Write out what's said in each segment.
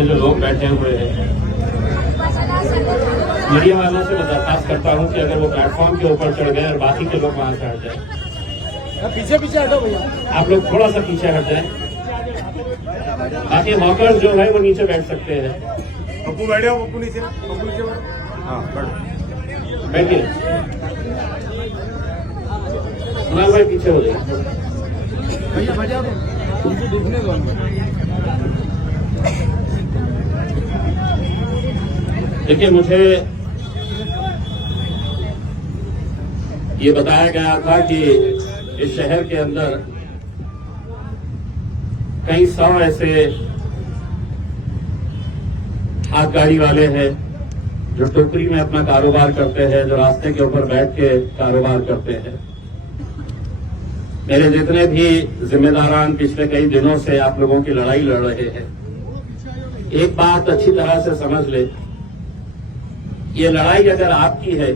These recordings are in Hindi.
पीछे जो लोग बैठे हुए हैं, मीडिया वालों से मैं दरखास्त करता हूं कि अगर वो प्लेटफॉर्म के ऊपर चढ़ गए और बाकी के लोग वहां से हट जाए। पीछे पीछे हटो भैया, आप लोग थोड़ा सा पीछे हट जाए, बाकी हॉकर्स जो है वो नीचे बैठ सकते हैं। पप्पू बैठे, पप्पू नीचे बैठो। हाँ बैठिए। कुणाल भाई पीछे हो जाइए। भैया भैया उनको देखने दो। देखिए, मुझे ये बताया गया था कि इस शहर के अंदर कई 100 ऐसे हाथ गाड़ी वाले हैं जो टोकरी में अपना कारोबार करते हैं, जो रास्ते के ऊपर बैठ के कारोबार करते हैं। मेरे जितने भी जिम्मेदारान पिछले कई दिनों से आप लोगों की लड़ाई लड़ रहे हैं, एक बात अच्छी तरह से समझ ले, ये लड़ाई अगर आपकी है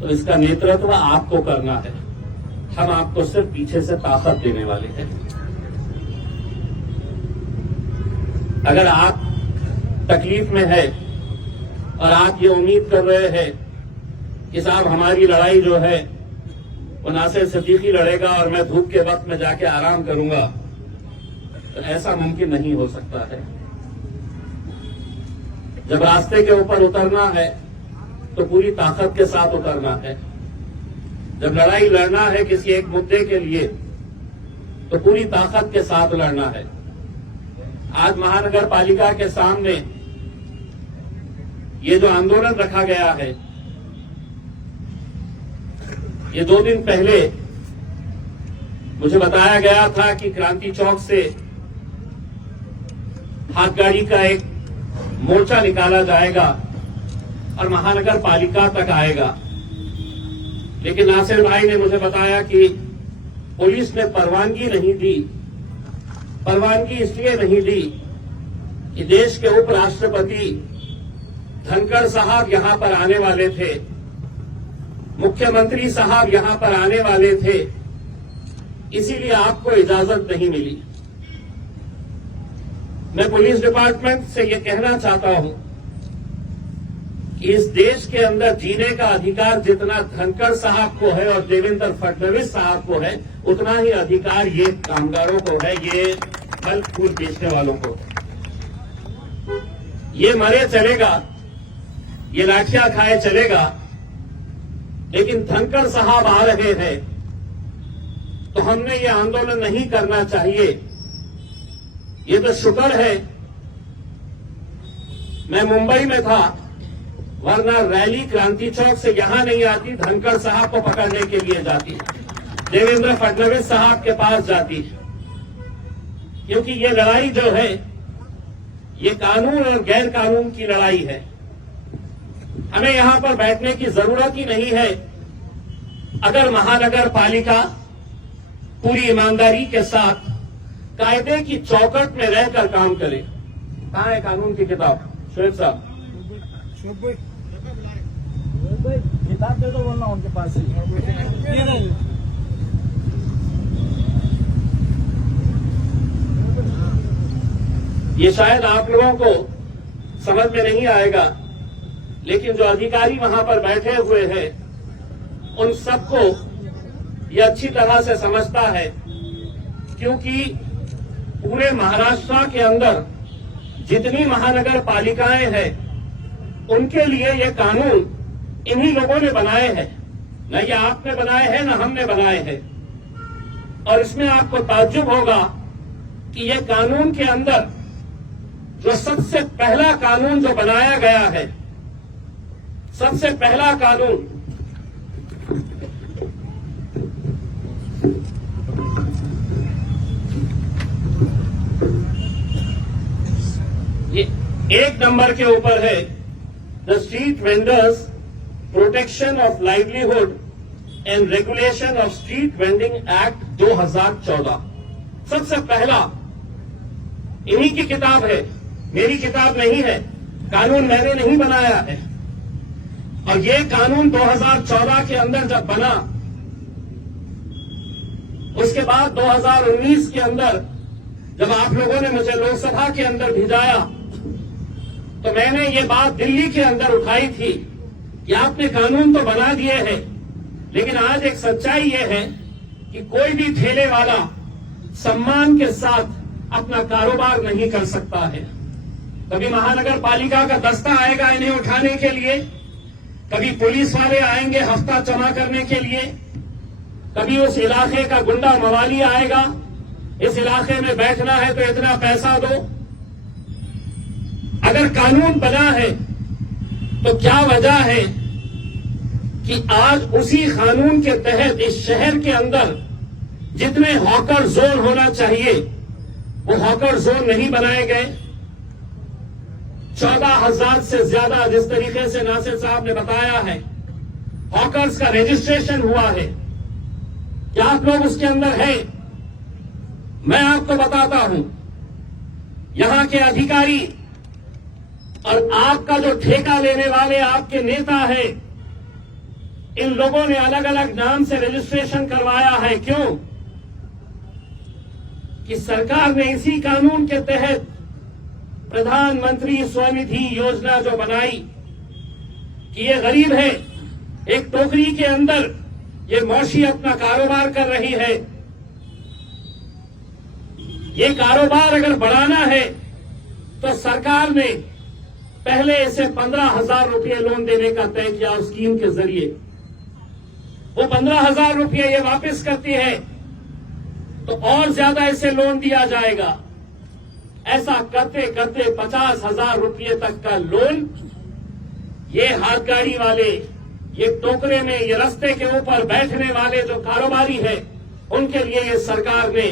तो इसका नेतृत्व आपको करना है। हम आपको सिर्फ पीछे से ताकत देने वाले हैं। अगर आप तकलीफ में है और आप ये उम्मीद कर रहे हैं कि साहब हमारी लड़ाई जो है वो नासिर सिद्दीकी लड़ेगा और मैं धूप के वक्त में जाके आराम करूंगा, तो ऐसा मुमकिन नहीं हो सकता है। जब रास्ते के ऊपर उतरना है तो पूरी ताकत के साथ उतरना है। जब लड़ाई लड़ना है किसी एक मुद्दे के लिए तो पूरी ताकत के साथ लड़ना है। आज महानगर पालिका के सामने ये जो आंदोलन रखा गया है, ये 2 दिन पहले मुझे बताया गया था कि क्रांति चौक से हाथ गाड़ी का एक मोर्चा निकाला जाएगा और महानगर पालिका तक आएगा। लेकिन नासिर भाई ने मुझे बताया कि पुलिस ने परवानगी नहीं दी। परवानगी इसलिए नहीं दी कि देश के उपराष्ट्रपति धनखड़ साहब यहां पर आने वाले थे, मुख्यमंत्री साहब यहां पर आने वाले थे, इसीलिए आपको इजाजत नहीं मिली। मैं पुलिस डिपार्टमेंट से यह कहना चाहता हूं कि इस देश के अंदर जीने का अधिकार जितना धनखड़ साहब को है और देवेंद्र फडणवीस साहब को है, उतना ही अधिकार ये कामगारों को है, ये फल फूल बेचने वालों को। ये मरे चलेगा, ये लाठियां खाए चलेगा, लेकिन धनखड़ साहब आ रहे हैं तो हमने ये आंदोलन नहीं करना चाहिए। ये तो शुक्र है मैं मुंबई में था, वरना रैली क्रांति चौक से यहां नहीं आती, धनखड़ साहब को पकड़ने के लिए जाती, देवेंद्र फडणवीस साहब के पास जाती। क्योंकि ये लड़ाई जो है ये कानून और गैर कानून की लड़ाई है। हमें यहां पर बैठने की जरूरत ही नहीं है अगर महानगर पालिका पूरी ईमानदारी के साथ कायदे की चौकट में रहकर काम करे। कहां है कानून की किताब? शोएब साहब, किताब दे दो, बोलना उनके पास ही। ये शायद आप लोगों को समझ में नहीं आएगा, लेकिन जो अधिकारी वहां पर बैठे हुए हैं उन सबको ये अच्छी तरह से समझता है, क्योंकि पूरे महाराष्ट्र के अंदर जितनी महानगर पालिकाएं हैं उनके लिए ये कानून इन्हीं लोगों ने बनाए हैं। न ये आपने बनाए हैं न हमने बनाए हैं। और इसमें आपको ताज्जुब होगा कि ये कानून के अंदर जो सबसे पहला कानून जो बनाया गया है, सबसे पहला कानून ये 1 नंबर के ऊपर है, the street vendors protection of livelihood and regulation of street vending act 2014। सबसे पहला इन्हीं की किताब है, मेरी किताब नहीं है। कानून मैंने नहीं बनाया है। और ये कानून 2014 के अंदर जब बना, उसके बाद 2019 के अंदर जब आप लोगों ने मुझे लोकसभा के अंदर भिजाया तो मैंने ये बात दिल्ली के अंदर उठाई थी कि आपने कानून तो बना दिए हैं, लेकिन आज एक सच्चाई ये है कि कोई भी ठेले वाला सम्मान के साथ अपना कारोबार नहीं कर सकता है। कभी महानगर पालिका का दस्ता आएगा इन्हें उठाने के लिए, कभी पुलिस वाले आएंगे हफ्ता जमा करने के लिए, कभी उस इलाके का गुंडा मवाली आएगा, इस इलाके में बैठना है तो इतना पैसा दो। अगर कानून बना है तो क्या वजह है कि आज उसी कानून के तहत इस शहर के अंदर जितने हॉकर जोन होना चाहिए वो हॉकर जोन नहीं बनाए गए। 14,000 से ज्यादा, जिस तरीके से नासिर साहब ने बताया है, हॉकर्स का रजिस्ट्रेशन हुआ है। क्या आप लोग उसके अंदर हैं? मैं आपको बताता हूं, यहां के अधिकारी और आपका जो ठेका लेने वाले आपके नेता है, इन लोगों ने अलग अलग नाम से रजिस्ट्रेशन करवाया है। क्यों? कि सरकार ने इसी कानून के तहत प्रधानमंत्री स्वनिधि योजना जो बनाई कि ये गरीब है, एक टोकरी के अंदर ये मौशी अपना कारोबार कर रही है, ये कारोबार अगर बढ़ाना है तो सरकार ने पहले इसे 15,000 रुपये लोन देने का तय किया उस स्कीम के जरिए। वो 15,000 रुपये ये वापस करती है तो और ज्यादा इसे लोन दिया जाएगा। ऐसा करते करते 50,000 रुपये तक का लोन ये हाथ गाड़ी वाले, ये टोकरे में, ये रास्ते के ऊपर बैठने वाले जो कारोबारी है, उनके लिए ये सरकार ने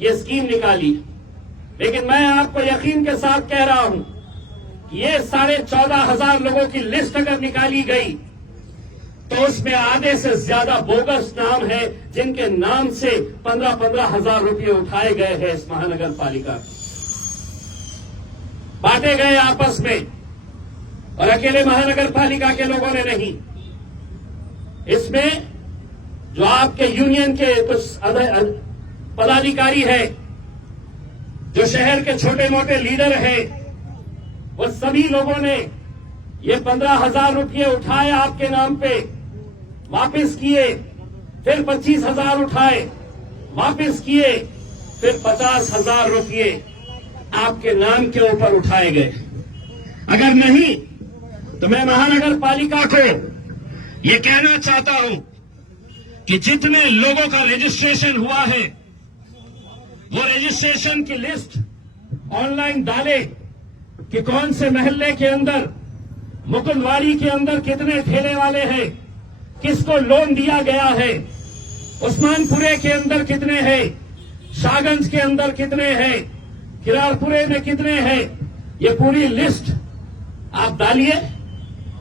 ये स्कीम निकाली। लेकिन मैं आपको यकीन के साथ कह रहा हूं कि ये 14,500 लोगों की लिस्ट अगर निकाली गई तो उसमें आधे से ज्यादा बोगस नाम है जिनके नाम से 15,000 रुपये उठाए गए हैं इस महानगर पालिका, बांटे गए आपस में, और अकेले महानगर पालिका के लोगों ने नहीं। इसमें जो आपके यूनियन के कुछ पदाधिकारी है, जो शहर के छोटे मोटे लीडर हैं, वो सभी लोगों ने ये 15,000 रुपये उठाए आपके नाम पे, वापस किए, फिर 25,000 उठाए, वापस किए, फिर 50,000 रुपये आपके नाम के ऊपर उठाए गए। अगर नहीं तो मैं महानगर पालिका को ये कहना चाहता हूं कि जितने लोगों का रजिस्ट्रेशन हुआ है वो रजिस्ट्रेशन की लिस्ट ऑनलाइन डाले कि कौन से महल्ले के अंदर, मुकुंदवाड़ी के अंदर कितने ठेले वाले हैं, किसको लोन दिया गया है, उस्मानपुरे के अंदर कितने हैं, शाहगंज के अंदर कितने हैं, किरारपुरे में कितने हैं, ये पूरी लिस्ट आप डालिए,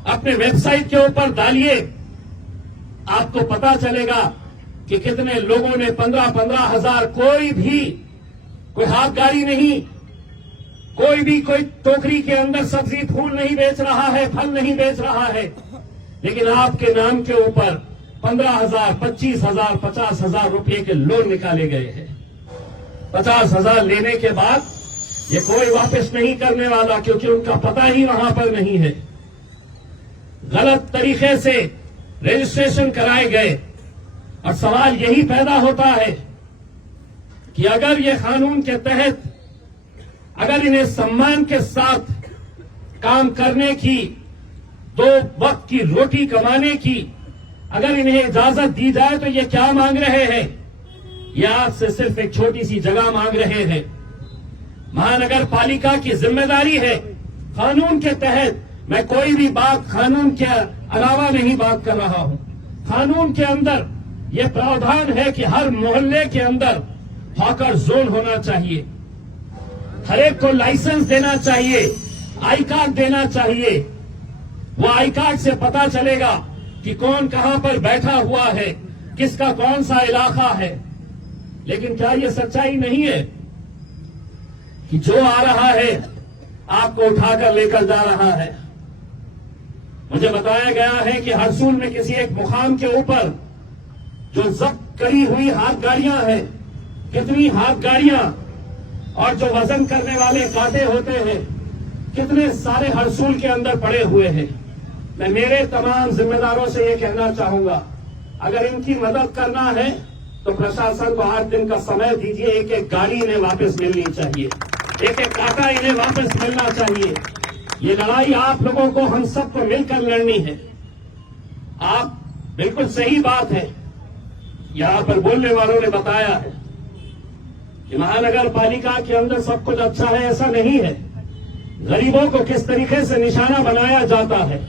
अपने वेबसाइट के ऊपर डालिए, आपको पता चलेगा कि कितने लोगों ने 15,000 कोई हाथ गाड़ी नहीं, कोई टोकरी के अंदर सब्जी फूल नहीं बेच रहा है, फल नहीं बेच रहा है, लेकिन आपके नाम के ऊपर 15,000, 25,000, 50,000 रुपये के लोन निकाले गए हैं। 50,000 लेने के बाद ये कोई वापस नहीं करने वाला, क्योंकि उनका पता ही वहां पर नहीं है। गलत तरीके से रजिस्ट्रेशन कराए गए, और सवाल यही पैदा होता है कि अगर ये कानून के तहत, अगर इन्हें सम्मान के साथ काम करने की, 2 वक्त की रोटी कमाने की अगर इन्हें इजाजत दी जाए तो ये क्या मांग रहे हैं? ये आपसे सिर्फ एक छोटी सी जगह मांग रहे हैं। महानगर पालिका की जिम्मेदारी है कानून के तहत, मैं कोई भी बात कानून के अलावा नहीं बात कर रहा हूं, कानून के अंदर यह प्रावधान है कि हर मोहल्ले के अंदर हॉकर जोन होना चाहिए, हर एक को लाइसेंस देना चाहिए, आई कार्ड देना चाहिए। वो आई कार्ड से पता चलेगा कि कौन कहां पर बैठा हुआ है, किसका कौन सा इलाका है। लेकिन क्या ये सच्चाई नहीं है कि जो आ रहा है आपको उठाकर लेकर जा रहा है? मुझे बताया गया है कि हरसूल में किसी एक मुकाम के ऊपर जो जब्त करी हुई हाथ गाड़ियां हैं, कितनी हाथ गाड़ियां और जो वजन करने वाले कांटे होते हैं, कितने सारे हरसूल के अंदर पड़े हुए हैं। मैं मेरे तमाम जिम्मेदारों से ये कहना चाहूंगा, अगर इनकी मदद करना है तो प्रशासन को 8 दिन का समय दीजिए। एक एक गाड़ी इन्हें वापस मिलनी चाहिए, एक एक कांटा इन्हें वापस मिलना चाहिए। ये लड़ाई आप लोगों को, हम सबको मिलकर लड़नी है। आप बिल्कुल सही बात है, यहां पर बोलने वालों ने बताया है कि महानगर पालिका के अंदर सब कुछ अच्छा है, ऐसा नहीं है। गरीबों को किस तरीके से निशाना बनाया जाता है।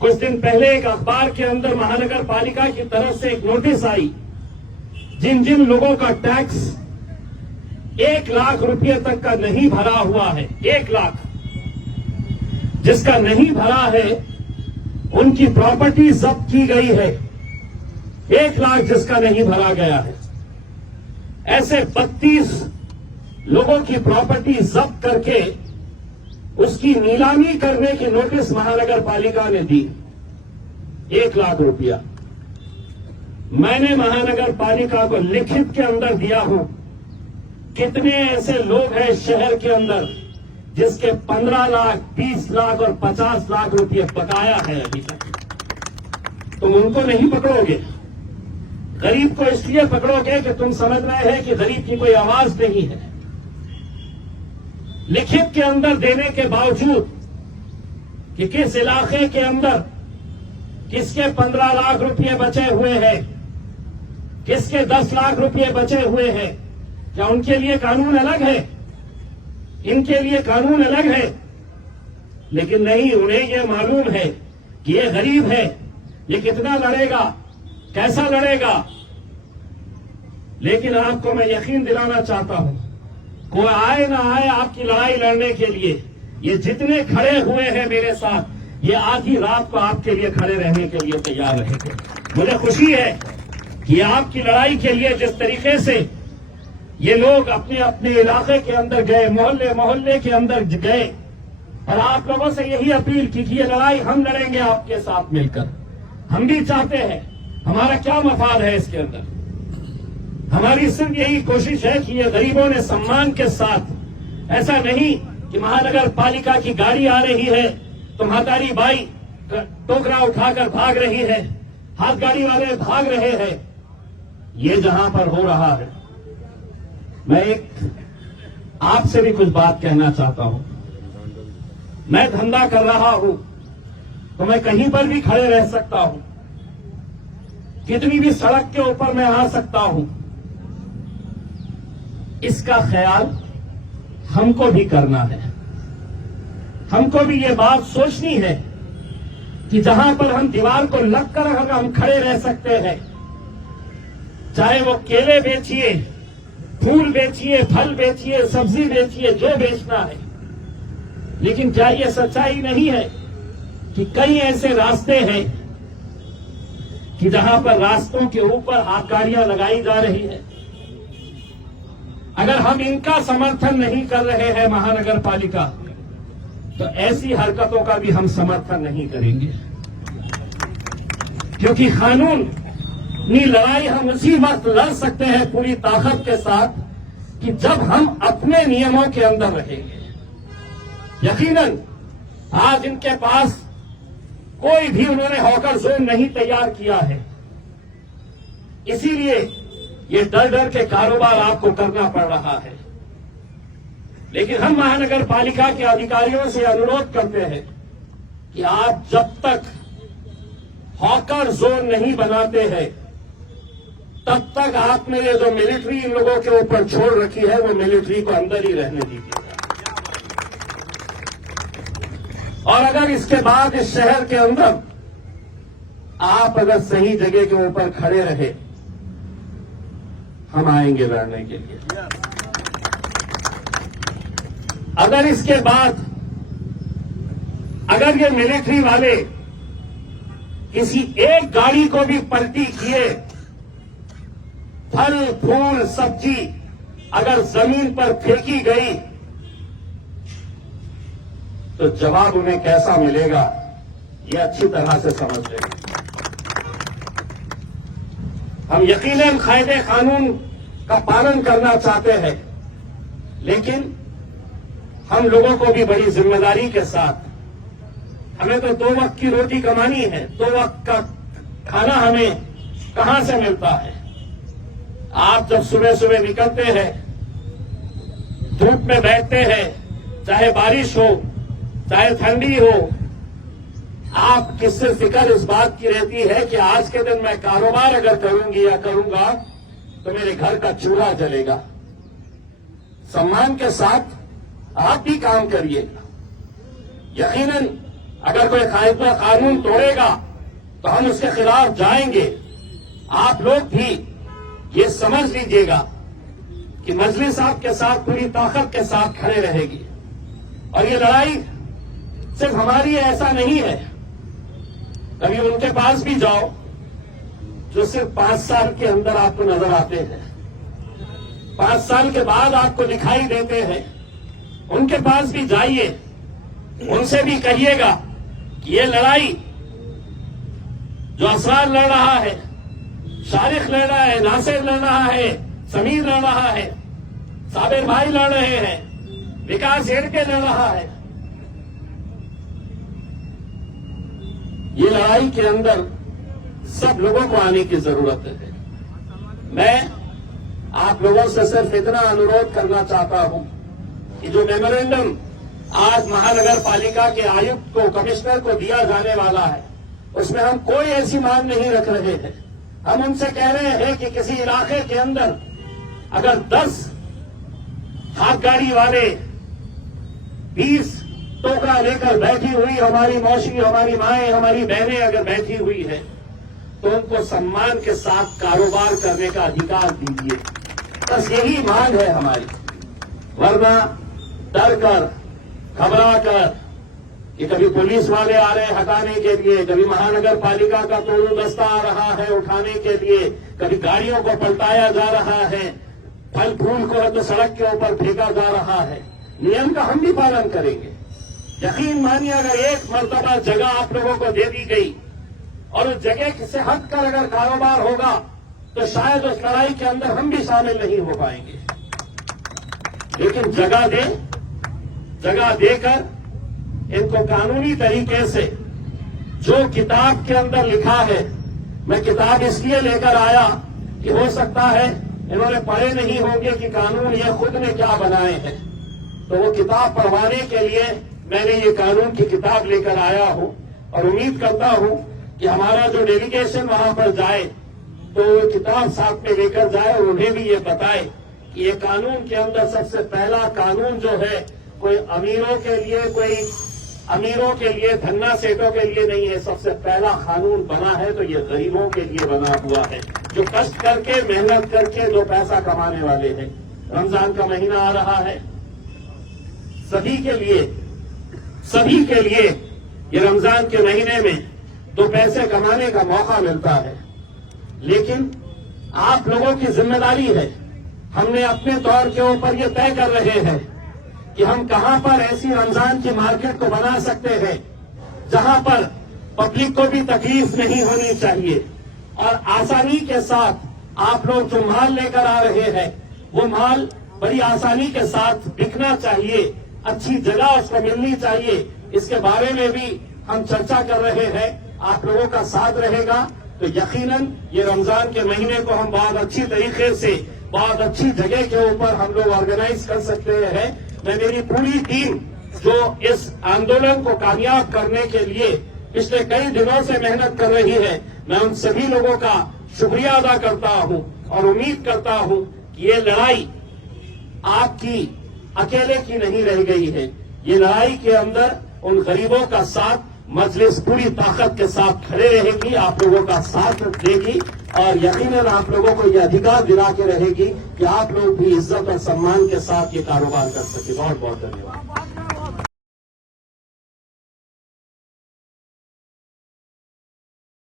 कुछ दिन पहले एक अखबार के अंदर महानगर पालिका की तरफ से एक नोटिस आई, जिन जिन लोगों का टैक्स 1 लाख रुपए तक का नहीं भरा हुआ है, 1 लाख जिसका नहीं भरा है, उनकी प्रॉपर्टी जब्त की गई है। 1 लाख जिसका नहीं भरा गया है, ऐसे 32 लोगों की प्रॉपर्टी जब्त करके उसकी नीलामी करने की नोटिस महानगर पालिका ने दी। 1 लाख रुपया मैंने महानगर पालिका को लिखित के अंदर दिया हूं। कितने ऐसे लोग हैं शहर के अंदर जिसके 15 लाख, 20 लाख और 50 लाख रुपये बकाया है अभी तक। तुम उनको नहीं पकड़ोगे, गरीब को इसलिए पकड़ोगे कि तुम समझ रहे हैं कि गरीब की कोई आवाज नहीं है। लिखित के अंदर देने के बावजूद कि किस इलाके के अंदर किसके 15 लाख रुपए बचे हुए हैं, किसके 10 लाख रुपए बचे हुए हैं, क्या उनके लिए कानून अलग है? इनके लिए कानून अलग है। लेकिन नहीं, उन्हें यह मालूम है कि ये गरीब है, ये कितना लड़ेगा, कैसा लड़ेगा। लेकिन आपको मैं यकीन दिलाना चाहता हूं, कोई आए ना आए आपकी लड़ाई लड़ने के लिए, ये जितने खड़े हुए हैं मेरे साथ, ये आधी रात को आपके लिए खड़े रहने के लिए तैयार रहेंगे। मुझे खुशी है कि आपकी लड़ाई के लिए जिस तरीके से ये लोग अपने अपने इलाके के अंदर गए, मोहल्ले मोहल्ले के अंदर गए, और आप लोगों से यही अपील की कि ये लड़ाई हम लड़ेंगे आपके साथ मिलकर। हम भी चाहते हैं, हमारा क्या मफाद है इसके अंदर, हमारी सिर्फ यही कोशिश है कि ये गरीबों ने सम्मान के साथ, ऐसा नहीं कि महानगर पालिका की गाड़ी आ रही है तो महातारी बाई टोकरा उठाकर भाग रही है, हाथ गाड़ी वाले भाग रहे हैं। ये जहां पर हो रहा है, मैं एक आपसे भी कुछ बात कहना चाहता हूं। मैं धंधा कर रहा हूं तो मैं कहीं पर भी खड़े रह सकता हूं, कितनी भी सड़क के ऊपर मैं आ सकता हूं। इसका ख्याल हमको भी करना है, हमको भी ये बात सोचनी है कि जहां पर हम दीवार को लगकर अगर हम खड़े रह सकते हैं, चाहे वो केले बेचिए, फूल बेचिए, फल बेचिए, सब्जी बेचिए, जो बेचना है। लेकिन क्या ये सच्चाई नहीं है कि कई ऐसे रास्ते हैं कि जहां पर रास्तों के ऊपर आबकारियां लगाई जा रही है। अगर हम इनका समर्थन नहीं कर रहे हैं महानगर पालिका, तो ऐसी हरकतों का भी हम समर्थन नहीं करेंगे। क्योंकि कानूनी लड़ाई हम उसी वक्त लड़ सकते हैं पूरी ताकत के साथ कि जब हम अपने नियमों के अंदर रहेंगे। यकीनन आज इनके पास कोई भी उन्होंने हॉकर जोन नहीं तैयार किया है, इसीलिए ये डर डर के कारोबार आपको करना पड़ रहा है। लेकिन हम महानगर पालिका के अधिकारियों से अनुरोध करते हैं कि आप जब तक हॉकर जोन नहीं बनाते हैं, तब तक आपने ये जो मिलिट्री इन लोगों के ऊपर छोड़ रखी है, वो मिलिट्री को अंदर ही रहने दीजिए। और अगर इसके बाद इस शहर के अंदर आप अगर सही जगह के ऊपर खड़े रहे, हम आएंगे लड़ने के लिए। अगर इसके बाद अगर ये मिलिट्री वाले किसी एक गाड़ी को भी पलटी किए, फल फूल सब्जी अगर जमीन पर फेंकी गई, तो जवाब उन्हें कैसा मिलेगा ये अच्छी तरह से समझ लेंगे। हम यकीनन कायदे कानून का पालन करना चाहते हैं, लेकिन हम लोगों को भी बड़ी जिम्मेदारी के साथ, हमें तो 2 वक्त की रोटी कमानी है, 2 वक्त का खाना हमें कहां से मिलता है। आप जब सुबह सुबह निकलते हैं, धूप में बैठते हैं, चाहे बारिश हो चाहे ठंडी हो, आप किससे फिक्र इस बात की रहती है कि आज के दिन मैं कारोबार अगर करूंगी या करूंगा तो मेरे घर का चूल्हा जलेगा। सम्मान के साथ आप भी काम करिएगा। यकीनन अगर कोई कानून तोड़ेगा तो हम उसके खिलाफ जाएंगे। आप लोग भी ये समझ लीजिएगा कि मजलिस आपके साथ पूरी ताकत के साथ खड़े रहेगी। और ये लड़ाई सिर्फ हमारी ऐसा नहीं है। कभी उनके पास भी जाओ जो सिर्फ 5 साल के अंदर आपको नजर आते हैं, 5 साल के बाद आपको दिखाई देते हैं, उनके पास भी जाइए, उनसे भी कहिएगा कि ये लड़ाई जो असरार लड़ रहा है, शारिक लड़ रहा है, नासिर लड़ रहा है, समीर लड़ रहा है, साबिर भाई लड़ रहे हैं, विकास हेड़के लड़ रहा है, ये लड़ाई के अंदर सब लोगों को आने की जरूरत है। मैं आप लोगों से सिर्फ इतना अनुरोध करना चाहता हूं कि जो मेमोरेंडम आज महानगर पालिका के आयुक्त को, कमिश्नर को दिया जाने वाला है, उसमें हम कोई ऐसी मांग नहीं रख रहे हैं। हम उनसे कह रहे हैं कि किसी इलाके के अंदर अगर 10 हाथ गाड़ी वाले 20 टोकरा लेकर बैठी हुई हमारी मौसी, हमारी माएं, हमारी बहनें अगर बैठी हुई है तो उनको सम्मान के साथ कारोबार करने का अधिकार दीजिए। बस यही मांग है हमारी। वरना डर कर, घबरा कर कि कभी पुलिस वाले आ रहे हैं हटाने के लिए, कभी महानगर पालिका का तोड़ू दस्ता आ रहा है उठाने के लिए, कभी गाड़ियों को पलटाया जा रहा है, फल फूल को तो सड़क के ऊपर फेंका जा रहा है। नियम का हम भी पालन करेंगे। यकीन मानिए, अगर एक मर्तबा जगह आप लोगों को दे दी गई और उस जगह से हट कर अगर कारोबार होगा तो शायद उस लड़ाई के अंदर हम भी शामिल नहीं हो पाएंगे। लेकिन जगह देकर इनको कानूनी तरीके से जो किताब के अंदर लिखा है, मैं किताब इसलिए लेकर आया कि हो सकता है इन्होंने पढ़े नहीं होंगे कि कानून ये खुद ने क्या बनाए हैं, तो वो किताब पढ़वाने के लिए मैंने ये कानून की किताब लेकर आया हूं। और उम्मीद करता हूं कि हमारा जो डेलीगेशन वहां पर जाए तो वो किताब साथ में लेकर जाए और उन्हें भी ये बताए कि ये कानून के अंदर सबसे पहला कानून जो है कोई अमीरों के लिए धन्ना सेठों के लिए नहीं है। सबसे पहला कानून बना है तो ये गरीबों के लिए बना हुआ है, जो कष्ट करके मेहनत करके जो पैसा कमाने वाले हैं। रमजान का महीना आ रहा है, सभी के लिए ये रमजान के महीने में 2 पैसे कमाने का मौका मिलता है। लेकिन आप लोगों की जिम्मेदारी है, हमने अपने तौर के ऊपर ये तय कर रहे हैं कि हम कहां पर ऐसी रमजान की मार्केट को बना सकते हैं जहां पर पब्लिक को भी तकलीफ नहीं होनी चाहिए और आसानी के साथ आप लोग जो माल लेकर आ रहे हैं वो माल बड़ी आसानी के साथ बिकना चाहिए, अच्छी जगह उसको मिलनी चाहिए। इसके बारे में भी हम चर्चा कर रहे हैं। आप लोगों का साथ रहेगा तो यकीनन ये रमजान के महीने को हम बहुत अच्छी तरीके से, बहुत अच्छी जगह के ऊपर हम लोग ऑर्गेनाइज कर सकते हैं। मैं मेरी पूरी टीम जो इस आंदोलन को कामयाब करने के लिए पिछले कई दिनों से मेहनत कर रही है, मैं उन सभी लोगों का शुक्रिया अदा करता हूं और उम्मीद करता हूं कि ये लड़ाई आपकी अकेले की नहीं रह गई है। ये लड़ाई के अंदर उन गरीबों का साथ मजलिस पूरी ताकत के साथ खड़े रहेगी, आप लोगों का साथ देगी और यकीनन आप लोगों को ये अधिकार दिला के रहेगी कि आप लोग भी इज्जत और सम्मान के साथ ये कारोबार कर सके। बहुत बहुत धन्यवाद।